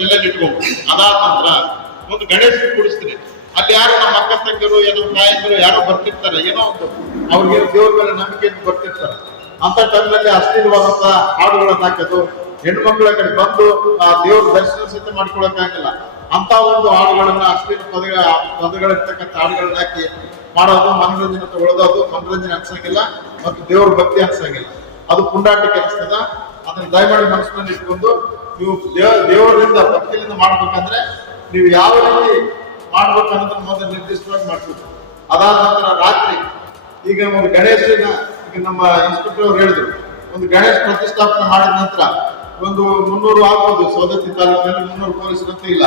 ಇಟ್ಕೊಂಡು ಅದಾದ ನಂತರ ಒಂದು ಗಣೇಶ ಕೂಡಿಸ್ತೀನಿ. ಅಲ್ಲಿ ಯಾರು ನಮ್ಮ ಅಕ್ಕ ತಂಗಿರು ಏನೋ ನಾಯಕರು ಯಾರೋ ಬರ್ತಿರ್ತಾರೆ. ಏನೋ ಒಂದು ಅವ್ರಿಗೆ ದೇವ್ರ ಮೇಲೆ ನಂಬಿಕೆ ಅಂತ ಬರ್ತಿರ್ತಾರೆ. ಅಂತ ಟೈಮ್ನಲ್ಲಿ ಅಶ್ಲೀಲವಾದಂತ ಹಾಡುಗಳನ್ನ ಹಾಕೋದು ಹೆಣ್ಮಕ್ಳ ಕಡೆ ಬಂದು ಆ ದೇವ್ರ ದರ್ಶನ ಸಹಿತ ಮಾಡ್ಕೊಳಕ್ಕಾಗಿಲ್ಲ. ಅಂತ ಒಂದು ಹಾಡುಗಳನ್ನ ಅಶ್ಲೀಲ ಪದಗಳ ಪದಗಳಿರ್ತಕ್ಕಂಥ ಹಾಡುಗಳನ್ನ ಹಾಕಿ ಮಾಡೋದು, ಮನೋರಂಜನೆ ತಗೊಳ್ಳೋದು ಅದು ಮನೋರಂಜನೆ ಅನ್ಸಂಗಿಲ್ಲ ಮತ್ತು ದೇವ್ರ ಭಕ್ತಿ ಅನ್ಸಂಗಿಲ್ಲ. ಅದು ಪುಂಡಾಟಿಕೆ ಅನಿಸ್ತದ. ಅದನ್ನ ದಯಮಾಡಿ ಮನಸ್ಸಿನಲ್ಲಿ ಇಟ್ಕೊಂಡು ನೀವು ದೇವ, ದೇವರಿಂದ ಭಕ್ತಿಯಿಂದ ಮಾಡ್ಬೇಕಂದ್ರೆ ನೀವು ಯಾವ ರೀತಿ ಮಾಡ್ಬೇಕು ಅನ್ನೋದನ್ನ ಮೊದಲು ನಿರ್ದಿಷ್ಟವಾಗಿ ಮಾಡ್ಬೇಕು. ಅದಾದ ನಂತರ ರಾತ್ರಿ, ಈಗ ಒಂದು ಗಣೇಶನ, ಈಗ ನಮ್ಮ ಇನ್ಸ್ಪೆಕ್ಟರ್ ಅವ್ರು ಹೇಳಿದ್ರು, ಒಂದು ಗಣೇಶ ಪ್ರತಿಷ್ಠಾಪನೆ ಮಾಡಿದ ನಂತರ ಒಂದು ಮುನ್ನೂರು ಆಗ್ಬೋದು ಸೌದತ್ತಿ ತಾಲೂಕಿನಲ್ಲಿ ಮುನ್ನೂರು ಪೊಲೀಸರು ಅಂತ ಇಲ್ಲ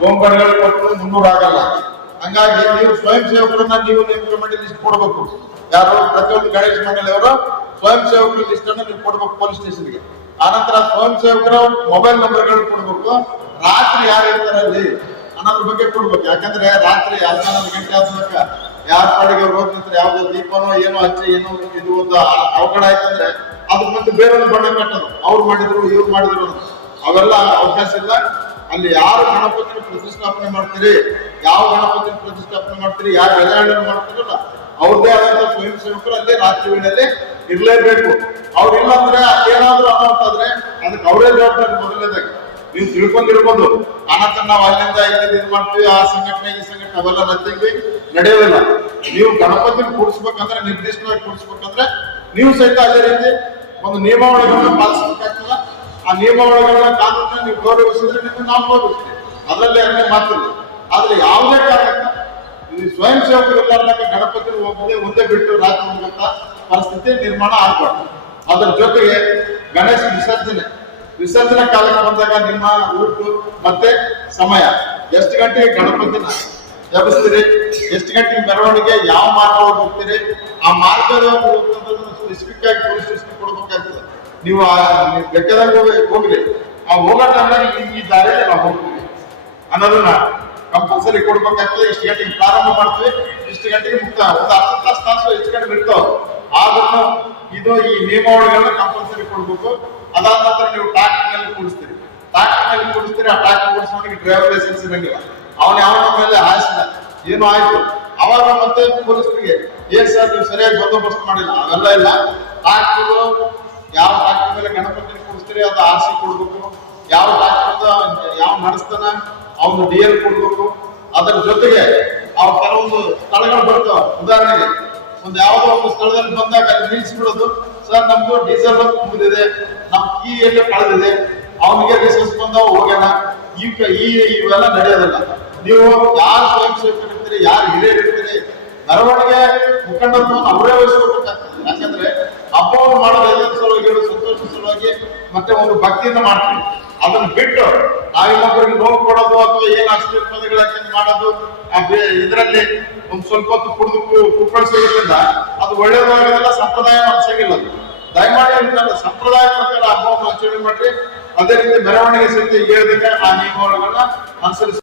ಗೋಂಬರ್ಗಳು ಕೊಟ್ಟರು ಮುನ್ನೂರು ಆಗಲ್ಲ. ಹಂಗಾಗಿ ನೀವು ಸ್ವಯಂ ಸೇವಕರನ್ನ ನೀವು ನೇಮಕ ಲಿಸ್ಟ್ ಕೊಡಬೇಕು. ಯಾರು ಪ್ರತಿಯೊಂದು ಗಣೇಶ ಮಂಡಳಿಯವರು ಸ್ವಯಂ ಸೇವಕರ ಲಿಸ್ಟ್ ಅನ್ನು ನೀವು ಕೊಡ್ಬೇಕು ಪೊಲೀಸ್ ಸ್ಟೇಷನ್ಗೆ ಆನಂತರ ಸ್ವಯಂ ಸೇವಕರ ಮೊಬೈಲ್ ನಂಬರ್ಗಳು ಕೊಡ್ಬೇಕು. ರಾತ್ರಿ ಯಾರು ಇರ್ತಾರೆ ಅಲ್ಲಿ? ಅನ್ನೋದ್ರ ಬಗ್ಗೆ ಕೊಡ್ಬೇಕು. ಯಾಕಂದ್ರೆ ರಾತ್ರಿ ಹನ್ನೊಂದು ಗಂಟೆ ಆದ್ಮೇಲೆ ಯಾರ ಪಾಡಿಗೆ ಹೋಗ್ತಿದ್ರೆ, ಯಾವ್ದೋ ದೀಪನೋ ಏನೋ ಹಚ್ಚಿ ಏನೋ ಇದು ಒಂದು ಅವಘಡ ಆಯ್ತಂದ್ರೆ ಅದ್ರ ಮತ್ತೆ ಬೇರೆ ಬಣ್ಣ ಕಟ್ಟೋದು. ಅವ್ರು ಮಾಡಿದ್ರು, ಇವ್ರು ಮಾಡಿದ್ರು ಅವೆಲ್ಲ ಅವಕಾಶ ಇಲ್ಲ. ಅಲ್ಲಿ ಯಾರು ಗಣಪತಿನ ಪ್ರತಿಷ್ಠಾಪನೆ ಮಾಡ್ತೀರಿ? ಯಾವ ಗಣಪತಿನ ಪ್ರತಿಷ್ಠಾಪನೆ ಮಾಡ್ತೀರಿ? ಯಾರು ಬೆಳವಣಿಗೆ ಮಾಡ್ತೀರಲ್ಲ ಅವ್ರದೇ ಆದಂತ ಸ್ವಯಂ ಸೇವಕರು ಅಲ್ಲೇ ರಾತ್ರಿ ವೇಳೆಯಲ್ಲಿ ಇರ್ಲೇಬೇಕು. ಅವ್ರು ಇಲ್ಲ ಅಂದ್ರೆ ಏನಾದ್ರೂ ಅವರೇ ಜವಾಬ್ದಾರಿ ಮೊದಲನೇದಾಗಿ. ನೀವು ತಿಳ್ಕೊಂಡಿರ್ಬೋದು ಆನಂತರ ನಾವು ಅಲ್ಲಿಂದ ಇಲ್ಲಿಂದ ಇದು ಮಾಡ್ತೀವಿ ಆ ಸಂಘಟನೆ, ಈ ಸಂಘಟನೆ, ಅವೆಲ್ಲ ನಥಿಂಗ್ ನಡೆಯೋದಿಲ್ಲ ನೀವು ಗಣಪತಿನ ಕೂಡಿಸ್ಬೇಕಂದ್ರೆ, ನಿರ್ದಿಷ್ಟವಾಗಿ ಕೂಡಿಸ್ಬೇಕಂದ್ರೆ, ನೀವು ಸಹಿತ ಅದೇ ರೀತಿ ಒಂದು ನಿಯಮಾವಳಿಗಳನ್ನ ಪಾಲಿಸಬೇಕಾಗ್ತದ. ಆ ನಿಯಮಾವಳಿಗಳನ್ನ ಕಾನೂನನ್ನ ನೀವು ಗೌರವಿಸಿದ್ರೆ ನಿಮ್ಗೆ ನಾವು ಗೌರವಿಸ್ತೀವಿ. ಅದರಲ್ಲಿ ಎರಡನೇ ಮಾತಿಲ್ಲ ಆದ್ರೆ ಯಾವುದೇ ಕಾರಣಕ್ಕೆ ಸ್ವಯಂ ಸೇವಕರು ಇರ್ಲಾರ್ದಾಗ ಗಣಪತಿ ಒಬ್ಬನೇ ಒಂದೇ ಬಿಟ್ಟು ಹೋಗುವಂತ ಪರಿಸ್ಥಿತಿ ನಿರ್ಮಾಣ ಆಗ್ಬಾರ್ದು. ಅದರ ಜೊತೆಗೆ ಗಣೇಶ ವಿಸರ್ಜನೆ. ವಿಸರ್ಜನೆ ಕಾಲಕ್ಕೆ ಬಂದಾಗ ನಿಮ್ಮ ಊಟ ಮತ್ತೆ ಸಮಯ. ಎಷ್ಟು ಗಂಟೆಗೆ ಗಣಪತಿನ ಜಪಿಸ್ತೀರಿ? ಎಷ್ಟು ಗಂಟೆಗೆ ಮೆರವಣಿಗೆ? ಯಾವ ಮಾರ್ಗವಾಗಿ ಹೋಗ್ತೀರಿ? ಆ ಮಾರ್ಗದ ಸ್ಪೆಸಿಫಿಕ್ ಆಗಿ ಪೊಲೀಸ್ ಕೊಡ್ಬೇಕಾಗ್ತದೆ ನೀವು ಆ- ನೀವು ಬೇಕಾದಾಗ ಹೋಗಿ ಹೋಗ್ರಿ. ಆ ಹೋಗೋ ಈ ದಾರಿಯಲ್ಲಿ ನಾವು ಹೋಗ್ತೀವಿ. ಅನ್ನೋದನ್ನ ಕಂಪಲ್ಸರಿ ಕೊಡ್ಬೇಕಾಗ್ತದೆ ಇಷ್ಟು ಗಂಟೆಗೆ ಪ್ರಾರಂಭ ಮಾಡ್ತೀವಿ. ಇಷ್ಟು ಗಂಟೆಗೆ ಮುಕ್ತ ಒಂದು ಹತ್ತು ತಾಸು ತಾಸು ಹೆಚ್ಚು ಗಂಟೆ ಇರ್ತಾವ ಆದ್ರೂ ಇದು ಈ ನಿಯಮಾವಳಿಗಳನ್ನ ಕಂಪಲ್ಸರಿ ಕೊಡ್ಬೇಕು. ಅದಾದ ನಂತರ ನೀವು ಟ್ರಾಕ್ಟರ್ನಲ್ಲಿ ಕೂಡಿಸ್ತೀರಿ. ಟ್ರಾಕ್ಟರ್ನಲ್ಲಿ ಕೂಡಿಸ್ತೀರಿ, ಆ ಟ್ರಾಕ್ಟರ್ ಕೂಡಿಸೋನಿಗೆ ಡ್ರೈವರ್ ಲೈಸೆನ್ಸ್ ಇರಂಗಿಲ್ಲ ಅವನ ಯಾವ ಮೇಲೆ ಹಾಯಿಸಿದ ಏನು ಆಯ್ತು. ಅವಾಗ ಮತ್ತೆ ಪೊಲೀಸರಿಗೆ, ಏನ್ ಸರ್ ನೀವು ಸರಿಯಾಗಿ ಬಂದೋಬಸ್ತ್ ಮಾಡಿಲ್ಲ? ಅವೆಲ್ಲ ಇಲ್ಲ. ಟ್ರಾಕ್ಟರ್ ಯಾವ ಟ್ರಾಕ್ಟರ್ ಮೇಲೆ ಗಣಪತಿ ಕೂಡಿಸ್ತೀರಿ, ಅದು ಆರ್ ಸಿ ಕೊಡ್ಬೇಕು. ಯಾವ ಟ್ರಾಕ್ಟರ್ ಯಾವ ನಡೆಸ್ತಾನ, ಅವನು ಡಿ ಎಲ್ ಕೊಡ್ಬೇಕು. ಅದರ ಜೊತೆಗೆ ಅವ್ರ ಕೆಲವೊಂದು ಸ್ಥಳಗಳು ಬರ್ತಾವ. ಉದಾಹರಣೆಗೆ, ಒಂದು ಯಾವುದೋ ಒಂದು ಸ್ಥಳದಲ್ಲಿ ಬಂದಾಗ ಅಲ್ಲಿ ನಿಲ್ಲಿಸ್ಬಿಡೋದು. ಸರ್, ನಮ್ದು ಡೀಸೆಲ್ ಮುಗಿದಿದೆ. ನಮ್ ಕೀ ಎಲ್ಲ ಕಳೆದಿದೆ. ಅವನಿಗೆ ರಿಸೋರ್ಸ್ ಬಂದವ ಹೋಗೋಣ ಈ ಈ ಇವೆಲ್ಲ ನಡೆಯೋದಿಲ್ಲ. ನೀವು ಯಾರು ಸ್ವಯಂ ಸೇವಕರಿರ್ತೀರಿ ಯಾರು ಹಿರಿಯರು ಇರ್ತೀರಿ, ಮೆರವಣಿಗೆ ಮುಖಂಡತ್ವವನ್ನು ಅವರೇ ವಹಿಸ್ಕೊಳ್ಬೇಕಾಗ್ತದೆ. ಯಾಕಂದ್ರೆ ಹಬ್ಬವನ್ನು ಮಾಡೋದು ಸಲುವಾಗಿ ಸಂತೋಷದ ಸಂತೋಷ ಸಲುವಾಗಿ ಮತ್ತೆ ಒಂದು ಭಕ್ತಿಯಿಂದ ಮಾಡ್ತೀವಿ. ಅದನ್ನ ಬಿಟ್ಟು ನಾವು ಇನ್ನೊಬ್ಬರಿಗೆ ನೋವು ಕೊಡೋದು ಅಥವಾ ಏನ್ ಆಶೀರ್ವಾದಗಳ ಮಾಡೋದು ಇದರಲ್ಲಿ ಒಂದ್ ಸ್ವಲ್ಪ ಹೊತ್ತು ಕುಡಿದು ಕುಪ್ಪಳಿಸೋದ್ರಿಂದ ಅದು ಒಳ್ಳೇದಾಗೋದಿಲ್ಲ ಸಂಪ್ರದಾಯ ಅನ್ಸಂಗಿಲ್ಲ ದಯಮಾಡಿ ಅಂತ ಸಂಪ್ರದಾಯ ಪ್ರಕಾರ ಹಬ್ಬವನ್ನು ಆಚರಣೆ ಮಾಡ್ರಿ. ಅದೇ ರೀತಿ ಮೆರವಣಿಗೆ ಸಹಿತ ಹೇಳಿದಾಗ ಆ ನಿಯಮಗಳನ್ನ ಅನುಸರಿಸಿ.